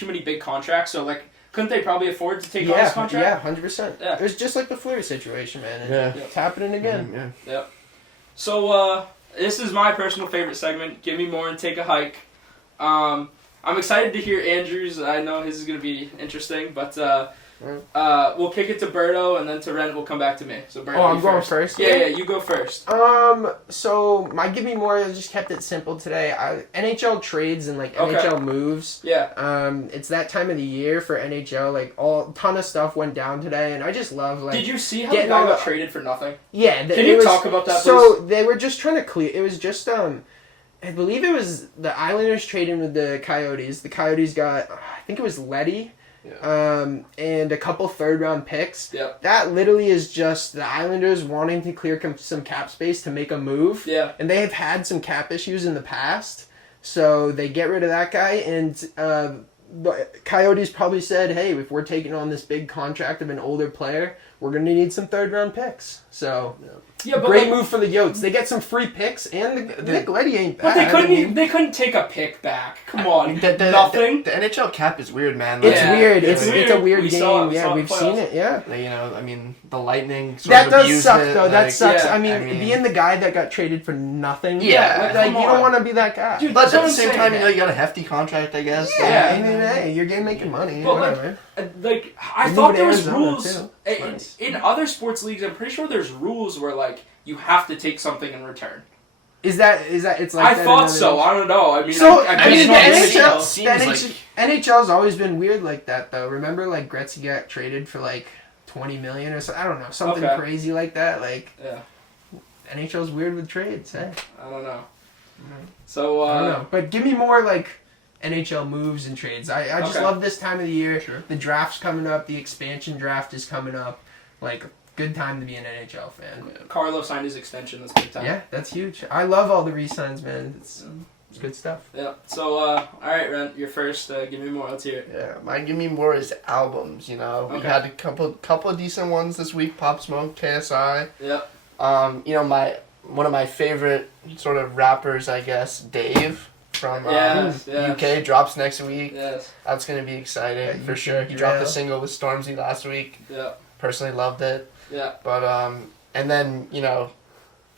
many big contracts, so couldn't they probably afford to take on this contract? Yeah, 100%. Yeah. It was just like the Fleury situation, man. And it's happening again. Yeah. So, this is my personal favorite segment. Give me more and take a hike. I'm excited to hear Andrew's. I know his is going to be interesting, but we'll kick it to Berto, and then to Ren. We'll come back to me. So Berto, I'm going first. Yeah, you go first. So my give me more. I just kept it simple today. NHL trades and NHL moves. Yeah. It's that time of the year for NHL. Ton of stuff went down today, and I just love Did you see how the guy got traded for nothing? Yeah. Can you talk about that, please? So they were just trying to clear. It was just I believe it was the Islanders trading with the Coyotes. The Coyotes got, I think it was Leddy. And a couple third-round picks. Yep. That literally is just the Islanders wanting to clear some cap space to make a move. Yeah. And they have had some cap issues in the past, so they get rid of that guy. And the Coyotes probably said, hey, if we're taking on this big contract of an older player, we're going to need some third-round picks. So... Yeah, but great move for the Yotes. They get some free picks, and Nick Leddy ain't bad. But they couldn't take a pick back. Come on, nothing. The NHL cap is weird, man. It's weird. It's a weird game. We've seen it. Yeah. The Lightning. That does suck, though. That sucks. I mean, being the guy that got traded for nothing. Yeah. You don't want to be that guy. Dude, but at the same time, you got a hefty contract, I guess. Yeah. I mean, hey, you're making money. But I thought there was rules in other sports leagues. I'm pretty sure there's rules where you have to take something in return. Is that it's like I thought so. I don't know. I mean, the NHL's always been weird like that, though. Remember, Gretzky got traded for $20 million or something. I don't know, something crazy like that. NHL's weird with trades. Hey, I don't know. So I don't know, but give me more NHL moves and trades. I just love this time of the year. Sure. The draft's coming up. The expansion draft is coming up. Good time to be an NHL fan. Carlo signed his extension. That's big time. Yeah, that's huge. I love all the re-signs, man. It's good stuff. Yeah. So, all right, Ren, you're first. Give me more. Let's hear it. Yeah, my give me more is albums. We had a couple of decent ones this week. Pop Smoke, KSI. Yep. One of my favorite sort of rappers, I guess, Dave from Yes. UK drops next week. Yes. That's gonna be exciting Yeah, for UK sure. He dropped a drill. single with Stormzy last week. Yeah. Personally loved it. Yeah. But and then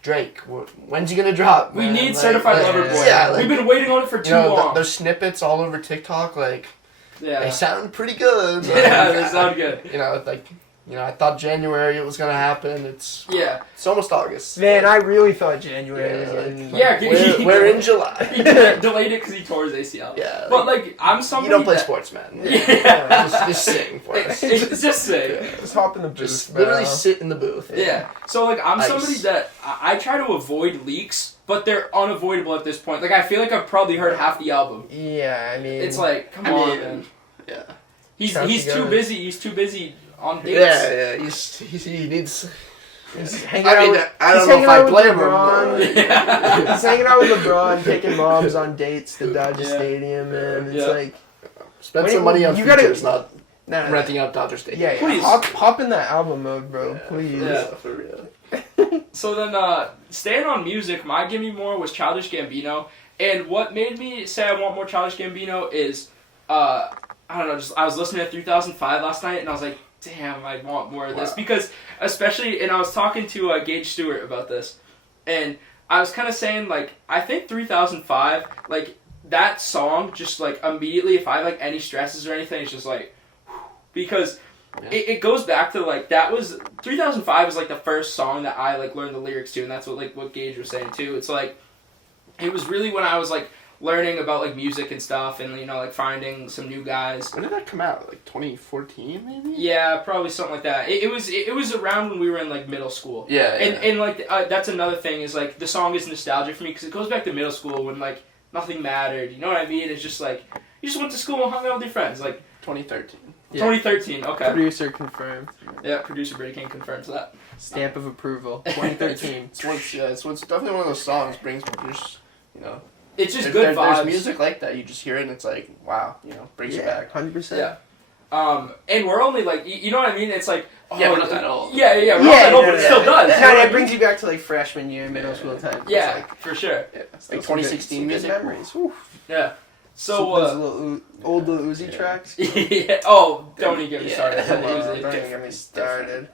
Drake. When's he gonna drop? We man? need Certified Lover Boy. Yeah, we've been waiting on it for too long. Those snippets all over TikTok, yeah. they sound pretty good. Yeah, they sound good. I thought January it was gonna happen. It's almost August. Man, I really thought January was in. We're in July. He delayed it because he tore his ACL. Yeah. But I'm somebody. You don't play sports, man. Yeah. Just sing for us. It's just sing. Just hop in the booth. Just literally sit in the booth. Yeah. So I'm Ice. somebody that I try to avoid leaks, but they're unavoidable at this point. I feel like I've probably heard half the album. Yeah, I mean. It's come on, man. Yeah. He's Trust too you busy. He's too busy on dates. Yeah. He needs. He's I hanging out mean, with, I don't he's know hanging if out I with blame him. LeBron. Yeah. He's hanging out with LeBron, taking moms on dates to Dodger Yeah. Stadium, man. It's Yeah. like. Spend Wait, some money on you gotta- features, not Nah, renting out Dodger Stadium. Yeah, Please. hop in that album mode, bro. Please. Yeah. For real. So then, staying on music, my gimme more was Childish Gambino, and what made me say I want more Childish Gambino is, I don't know, I was listening to 3005 last night, and I was like, damn, I want more of this, because especially, and I was talking to Gage Stewart about this, and I was kind of saying, I think 3005, that song, just, immediately, if I have, any stresses or anything, it's just, because it goes back to, that was, 3005 is, the first song that I, learned the lyrics to, and that's what Gage was saying, too. It's, it was really when I was, learning about, music and stuff, and, finding some new guys. When did that come out? 2014, maybe? Yeah, probably something like that. It was around when we were in, middle school. Yeah. And that's another thing, is, the song is nostalgic for me, because it goes back to middle school when, nothing mattered, you know what I mean? It's just, you just went to school and hung out with your friends, 2013. Yeah. 2013, okay. Producer confirmed. Yeah, producer Brady King confirms that. Stamp of approval. 2013. It's definitely one of those songs brings just, It's just good vibes. There's music like that. You just hear it and it's wow, brings you back. 100%. Yeah. And we're only you know what I mean? It's we're not that old. Yeah, we're not that old, but it still does. Yeah, it brings you back to freshman year, middle school time. Yeah, for sure. Yeah, it's 2016 music. Memories. Whew. Yeah. So those old Lil Uzi tracks. Yeah. Oh, don't even get me started. Don't Uzi. even get me started.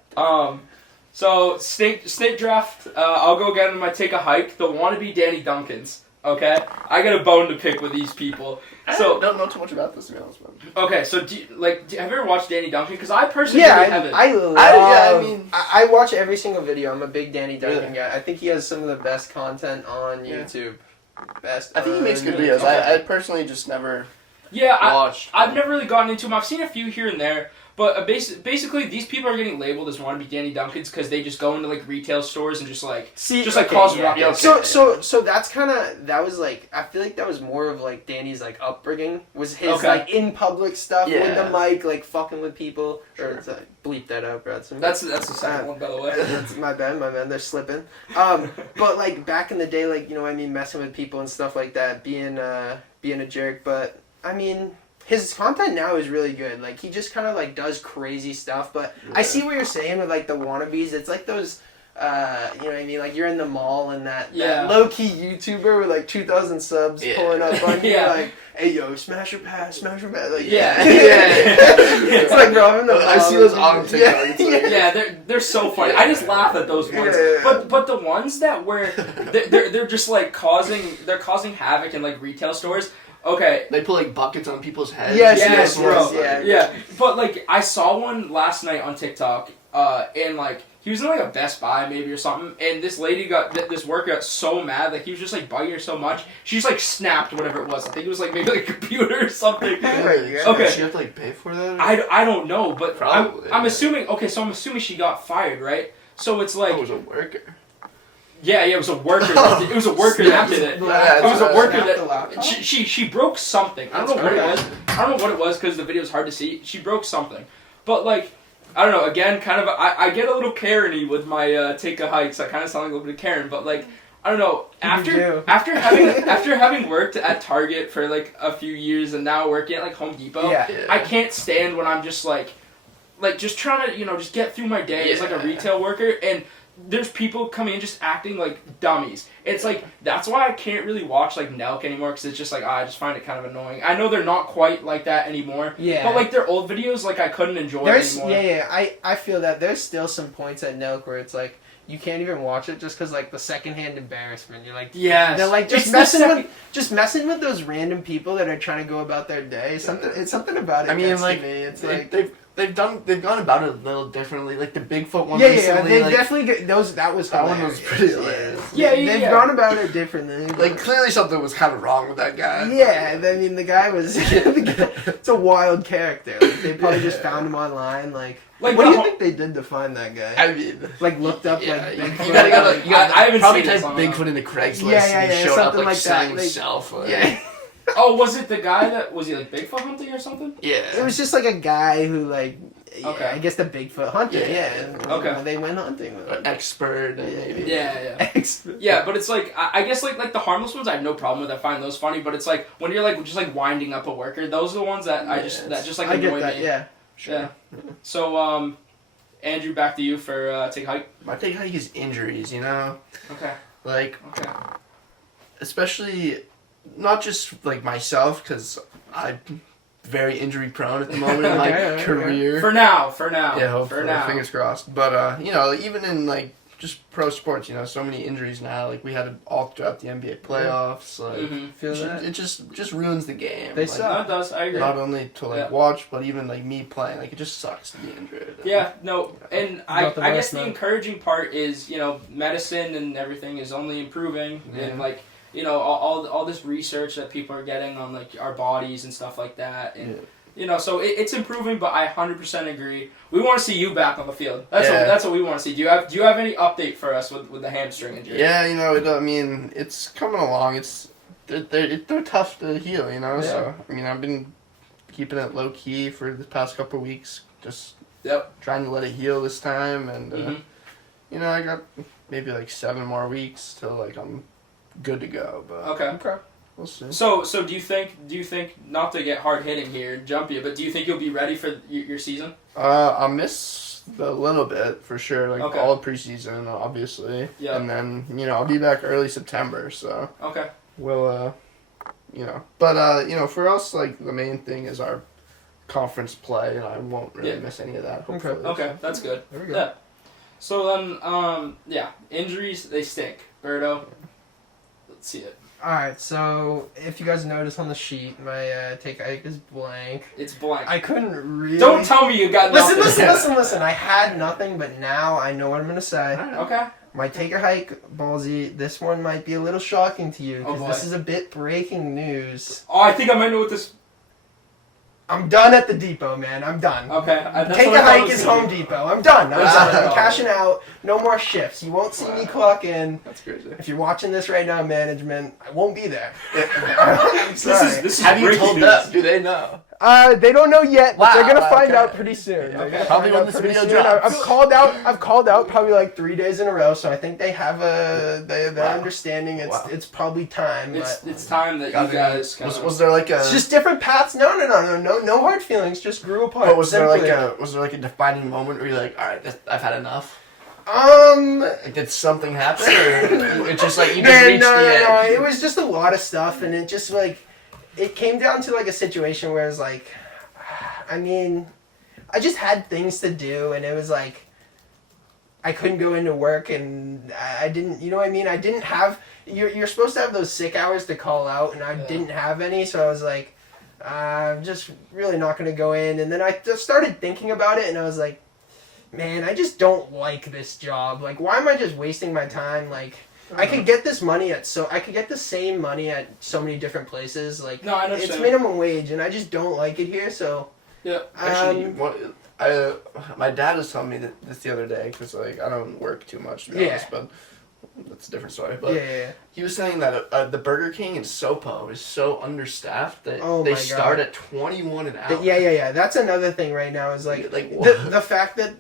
So snake draft. I'll go get him. I take a hike. The wannabe Danny Duncans. Okay, I got a bone to pick with these people. So I don't know too much about this, to be honest, man. Okay, so have you ever watched Danny Duncan? Because I personally haven't. I watch every single video. I'm a big Danny Duncan guy. I think he has some of the best content on YouTube. I think he makes good videos. I personally just never watched. I've never really gotten into him. I've seen a few here and there. But basically, these people are getting labeled as wannabe Danny Duncans because they just go into retail stores and just cause ruckus. So that's that was I feel like that was more of Danny's upbringing was his in public stuff with the mic fucking with people. Sure. Or it's bleep that out, Brad. That's the second one, by the way. That's my bad. They're slipping. But back in the day, messing with people and stuff like that, being a jerk. But I mean. His content now is really good. He just kind of does crazy stuff. But I see what you're saying with the wannabes. It's those, you know what I mean? You're in the mall and that low key YouTuber with 2,000 subs pulling up on you, hey yo, smash your pass. It's bro, I'm in the mall. I see those on TikTok. Yeah, they're so funny. I just laugh at those ones. Yeah. But the ones that where they're just causing havoc in retail stores. Okay. They put buckets on people's heads. Yes, bro. Yeah. But I saw one last night on TikTok, and he was in a Best Buy maybe or something, and this lady this worker got so mad, he was just biting her so much, she just snapped whatever it was. I think it was maybe a computer or something. Okay. Did she have to pay for that? I don't know, but probably. I'm assuming. Okay, so I'm assuming she got fired, right? So it's it was a worker. Yeah, it was a worker. It was a worker that did it. It was a worker that she broke something. I don't know what it was. I don't know what it was because the video is hard to see. She broke something, but I don't know. Again, kind of I get a little Karen-y with my take a hike. So I kind of sound like a little bit of Karen, but I don't know. After having worked at Target for a few years and now working at Home Depot, I can't stand when I'm just just trying to just get through my day as a retail worker and. there's people coming in just acting like dummies. It's like, that's why I can't really watch like Nelk anymore, because it's just like, I just find it kind of annoying. I know they're not quite like that anymore. Yeah. But like their old videos, like I couldn't enjoy anymore. I feel that there's still some points at Nelk where it's like, you can't even watch it just because like the secondhand embarrassment. You're like, yes. They're like just messing with those random people that are trying to go about their day. It's something about it. I mean, like, to me. It's like they've gone about it a little differently. Like the Bigfoot one. Yeah, recently, they like, definitely that one was pretty hilarious. They've gone about it differently. Like clearly something was kind of wrong with that guy. Yeah, I mean the guy was it's a wild character. Like, they probably just found him online. Like what do you think they did to find that guy? I mean, like looked up yeah, like Bigfoot. you gotta go. I haven't probably seen type this Bigfoot into Craigslist. Yeah, and he showed up something like selling that. himself. Yeah. Oh, was it the guy that was he like Bigfoot hunting or something? Yeah. It was just like a guy who like. Okay. I guess the Bigfoot hunter. Yeah. Okay. They went hunting with him. Expert. Maybe. Yeah. Expert. Yeah, but it's like I guess like the harmless ones I have no problem with. I find those funny, but it's like when you're like just like winding up a worker, those are the ones that I just like annoy me. Yeah. Sure. Yeah. So Andrew, back to you for take a hike. My take hike is injuries. You know. Okay. Like. Okay. Especially, not just like myself, because I'm very injury prone at the moment in my career. For now. Yeah, hopefully. For now. Fingers crossed. But you know, even in like just pro sports, you know, so many injuries now. Like we had it all throughout the NBA playoffs. Like Feel that? it just ruins the game. They like, suck. No, it does. I agree. Not only to like watch, but even like me playing. Like it just sucks to be injured. Yeah, no, and I guess the man. encouraging part is, you know, medicine and everything is only improving, Yeah. and like, you know, all this research that people are getting on like our bodies and stuff like that, and you know, so it's improving. But I 100% agree. We want to see you back on the field. That's what we want to see. Do you have any update for us with the hamstring injury? Yeah, you know, I mean, it's coming along. They're tough to heal, you know. Yeah. So I mean, I've been keeping it low key for the past couple of weeks, just trying to let it heal this time, and you know, I got maybe like 7 more weeks till like I'm good to go. But Okay. We'll see. So do you think not to get hard hitting here, jump you, but do you think you'll be ready for your season? I'll miss a little bit for sure, like Okay. all of preseason, obviously. Yeah. And then you know I'll be back early September, so Okay. we'll you know, but you know, for us, like the main thing is our conference play, and I won't really miss any of that. Hopefully. Okay, that's good. There we go. Yeah. So then, injuries, they stink. Berto, let's see it. Alright, so if you guys notice on the sheet, my take hike is blank. It's blank. I couldn't really... Don't tell me you got nothing. Listen. I had nothing, but now I know what I'm going to say. Okay. My take a hike, Ballsy, this one might be a little shocking to you, because this is a bit breaking news. Oh, I think I might know what this... I'm done at the depot, man. I'm done. Okay. Take a hike is Home Depot. I'm done. I'm cashing out. No more shifts. You won't see me clock in. That's crazy. If you're watching this right now, management, I won't be there. I'm sorry. This is Have you breaking told news. them? Do they know? They don't know yet, but they're gonna Wow, find okay. out pretty soon. Okay. Probably when this video drops. I've called out probably like 3 days in a row, so I think they have their understanding. It's probably time. It's time that you guys. Was there like a? It's just different paths. No hard feelings. Just grew apart. But was there simply. like a defining moment where you're like, all right, I've had enough? Like, did something happen, or it's just like you just reached the end? No. It was just a lot of stuff, and it just like it came down to like a situation where it's like, I mean, I just had things to do, and it was like I couldn't go into work, and I didn't. You know what I mean? I didn't have. You're supposed to have those sick hours to call out, and I didn't have any, so I was like, I'm just really not going to go in. And then I just started thinking about it, and I was like, man, I just don't like this job. Like, why am I just wasting my time? Like, I could get this money I could get the same money at so many different places. Like, no, I understand. It's minimum wage, and I just don't like it here. So, yeah. Actually, my dad was telling me this the other day, because like I don't work too much, to be honest, but that's a different story. But he was saying that the Burger King in Sopo is so understaffed that they start at $21 an hour. Yeah. That's another thing right now. Is like the fact that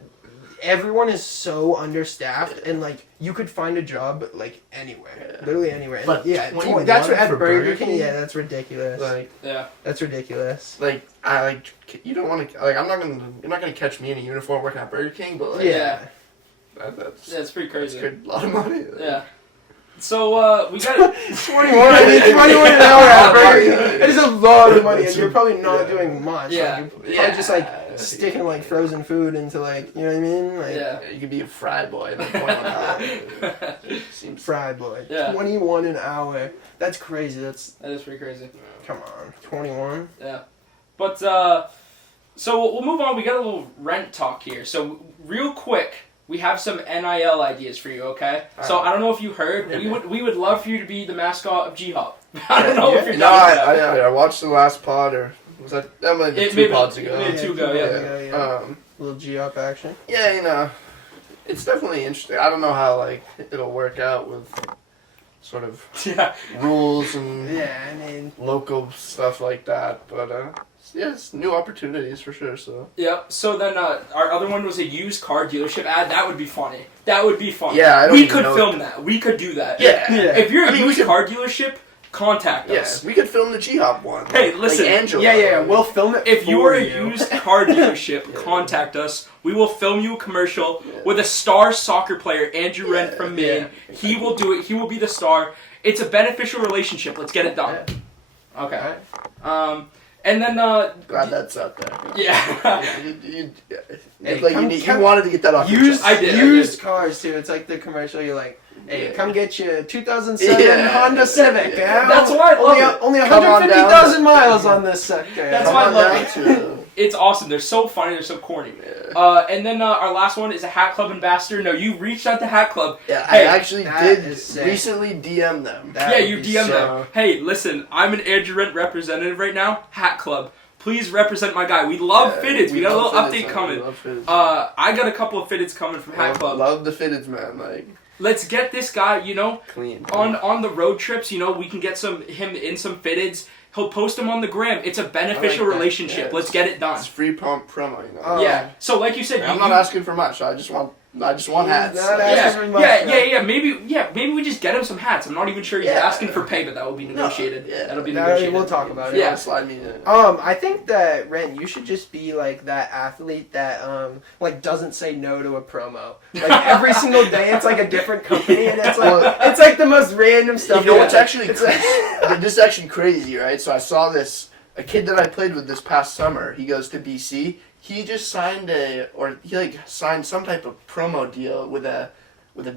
everyone is so understaffed, and like you could find a job like anywhere, literally anywhere. But that's at Burger King. Yeah, that's ridiculous. Like, that's ridiculous. Like you don't want to. Like you're not gonna catch me in a uniform working at Burger King, but like, That's pretty crazy. That's a lot of money. Yeah. So we got 21. I mean, 21 an hour. That is a lot of money, and you're probably not doing much. Yeah. Like, you're probably just like sticking like frozen food into like, you know what I mean? Like, you could be a fry boy. Like 21 an hour. Seems fry boy. Yeah. 21 an hour. That's crazy. That is pretty crazy. Come on, 21. Yeah. But so we'll move on. We got a little rent talk here. So real quick, we have some NIL ideas for you, okay? So I don't know if you heard, we would love for you to be the mascot of G-Hop. I don't know if you're down with that. I watched the last pod, or was that might have been 2 pods ago. Maybe 2 ago, yeah. Little G-Hop action. Yeah, it's definitely interesting. I don't know how like it'll work out with sort of rules and local stuff like that, but it's new opportunities for sure. So So then our other one was a used car dealership ad. That would be funny. Yeah, we could film that. We could do that. Yeah. If you're a used car dealership, contact us. We could film the G-Hop one. Hey, listen. Like Angela. Yeah. We'll film it. If you are a used car dealership, contact us. We will film you a commercial with a star soccer player, Andrew Rent from Maine. He will do it. He will be the star. It's a beneficial relationship. Let's get it done. Okay. And then glad that's out there. Yeah. You wanted to get that off your chest. I did. Used cars too. It's like the commercial. You're like, hey, come get you 2007 Honda Civic. That's why I love it. Only 150,000 miles on this sector. That's why I love it. It's awesome. They're so funny. They're so corny. And then our last one is a Hat Club ambassador. No, you reached out to Hat Club. Yeah, I actually did recently DM them. You DM them. Hey, listen, I'm an Andrew Rent representative right now. Hat Club. Please represent my guy. We love fitteds. We got a little update coming. I got a couple of fitteds coming from Hat Club. Love the fitteds, man. Like, let's get this guy, clean. On the road trips, we can get him in some fitteds. He'll post them on the gram. It's a beneficial relationship. Let's get it done. It's free promo, So like you said, I'm not asking for much. I just want hats. Not asking for much. Maybe we just get him some hats. I'm not even sure he's asking for pay, but that will be negotiated. That'll be negotiated. We'll talk about it. Yeah, slide me in. I think that Ren, you should just be like that athlete that like doesn't say no to a promo. Like every single day, it's like a different company, and it's like the most random stuff. You know what's actually this is actually crazy, right? So I saw this. A kid that I played with this past summer. He goes to BC. He just signed signed some type of promo deal with a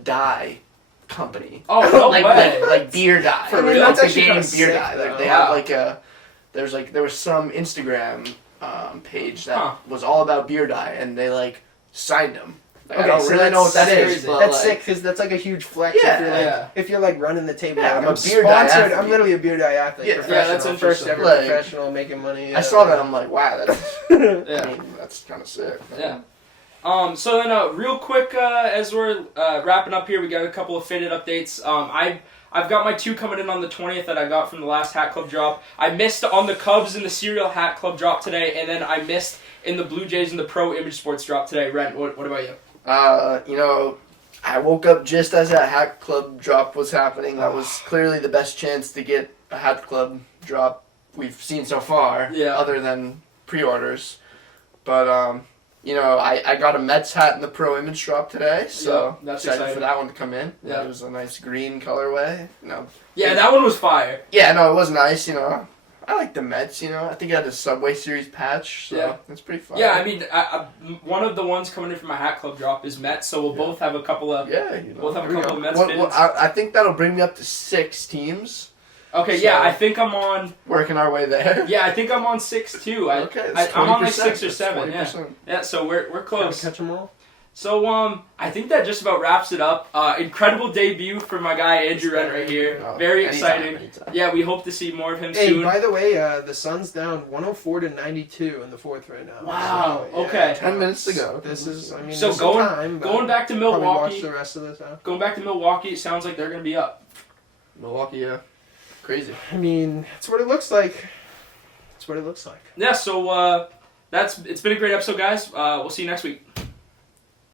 dye company. Oh, no way. Like beer dye. For real? That's actually kind of beer sick, dye. though. They have there was some Instagram page that was all about beer dye, and they signed him. I don't really know what that is. But that's sick because that's like a huge flex. If you're like running the table. Yeah, I'm a beer dye sponsored. athlete. I'm literally a beer dye athlete. Yeah, that's interesting. First ever professional making money. I saw that. I'm like, wow, that's that's kind of sick. Yeah. So then, real quick, as we're wrapping up here, we got a couple of fitted updates. I've got my 2 coming in on the 20th that I got from the last Hat Club drop. I missed on the Cubs and the Serial Hat Club drop today, and then I missed in the Blue Jays and the Pro Image Sports drop today. Ren, what about you? I woke up just as that Hat Club drop was happening. That was clearly the best chance to get a Hat Club drop we've seen so far, other than pre-orders. But, I got a Mets hat in the Pro Image drop today, so that's excited for that one to come in. Yeah. It was a nice green colorway. Yeah, that one was fire. Yeah, no, it was nice, I like the Mets, I think I had a Subway Series patch, so that's pretty fun. Yeah, I mean, one of the ones coming in from my Hat Club drop is Mets, so we'll both have a couple of of Mets fitteds. I think that'll bring me up to 6 teams. Okay, so I think I'm on... Working our way there. Yeah, I think I'm on 6 too. Okay, I'm on like 6 or 7, Yeah, so we're close. Catch them all. So, I think that just about wraps it up. Incredible debut for my guy, Andrew Rent, right here. Very exciting. Anytime. Yeah, we hope to see more of him soon. Hey, by the way, the Sun's down 104-92 in the 4th right now. Wow, okay. 10 minutes to go. This is, so going back to Milwaukee. Watch the rest of this out. Going back to Milwaukee, it sounds like they're going to be up. Milwaukee, yeah. Crazy. I mean, that's what it looks like. Yeah, so it's been a great episode, guys. We'll see you next week.